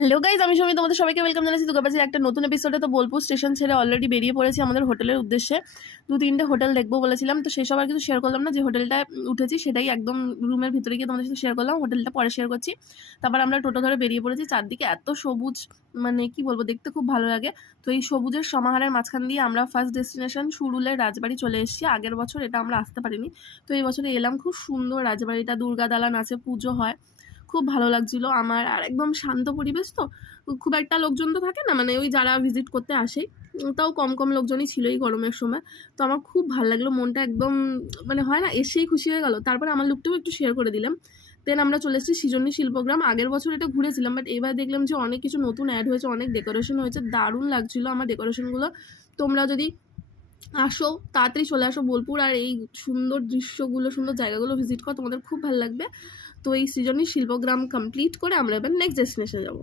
Hello guys, আমি সময় তোমাদের সবাইকে ওয়েলকাম জানাচ্ছি দুর্গাবাজির একটা নতুন এপিসোডে। তো বোলপুর স্টেশন ছেড়ে অলরেডি বেরিয়ে পড়েছি আমাদের হোটেলের উদ্দেশ্যে। 2-3টে হোটেল দেখবো বলেছিলাম, তো সেই সব আর কিছু শেয়ার করলাম না। যে হোটেলটায় উঠেছি সেটাই একদম রুমের ভিতরে গিয়ে তোমাদের সাথে শেয়ার করলাম, হোটেলটা পরে শেয়ার করছি। তারপর আমরা টোটো ধরে বেরিয়ে পড়েছি। চারদিকে এত সবুজ, মানে কি বলবো, দেখতে খুব ভালো লাগে। তো এই সবুজের সমাহারের মাঝখান দিয়ে আমরা ফার্স্ট ডেস্টিনেশন সুরুলের রাজবাড়ি চলে এসেছি। আগের বছর এটা আমরা আসতে পারিনি, তো এই বছরে এলাম। খুব সুন্দর রাজবাড়িটা, দুর্গা দালান আছে, পুজো হয়, খুব ভালো লাগছিল আমার। আর একদম শান্ত পরিবেশ, তো খুব একটা লোকজন তো থাকে না, মানে ওই যারা ভিজিট করতে আসে, তাও কম কম লোকজনই ছিল এই গরমের সময়। তো আমার খুব ভালো লাগলো, মনটা একদম মানে হয় না, এসেই খুশি হয়ে গেল। তারপর আমার লুকটাও একটু শেয়ার করে দিলাম। দেন আমরা চলে এসেছি সৃজনী শিল্পগ্রাম। আগের বছর এটা ঘুরেছিলাম, বাট এবার দেখলাম যে অনেক কিছু নতুন অ্যাড হয়েছে, অনেক ডেকোরেশন হয়েছে, দারুণ লাগছিল আমার ডেকোরেশনগুলো। তোমরা যদি আসো, তাড়াতাড়ি চলে আসো বোলপুর, আর এই সুন্দর দৃশ্যগুলো, সুন্দর জায়গাগুলো ভিজিট করো, তোমাদের খুব ভালো লাগবে। তো এই সৃজনী শিল্পগ্রাম কমপ্লিট করে আমরা এবার নেক্সট ডেস্টিনেশনে যাবো।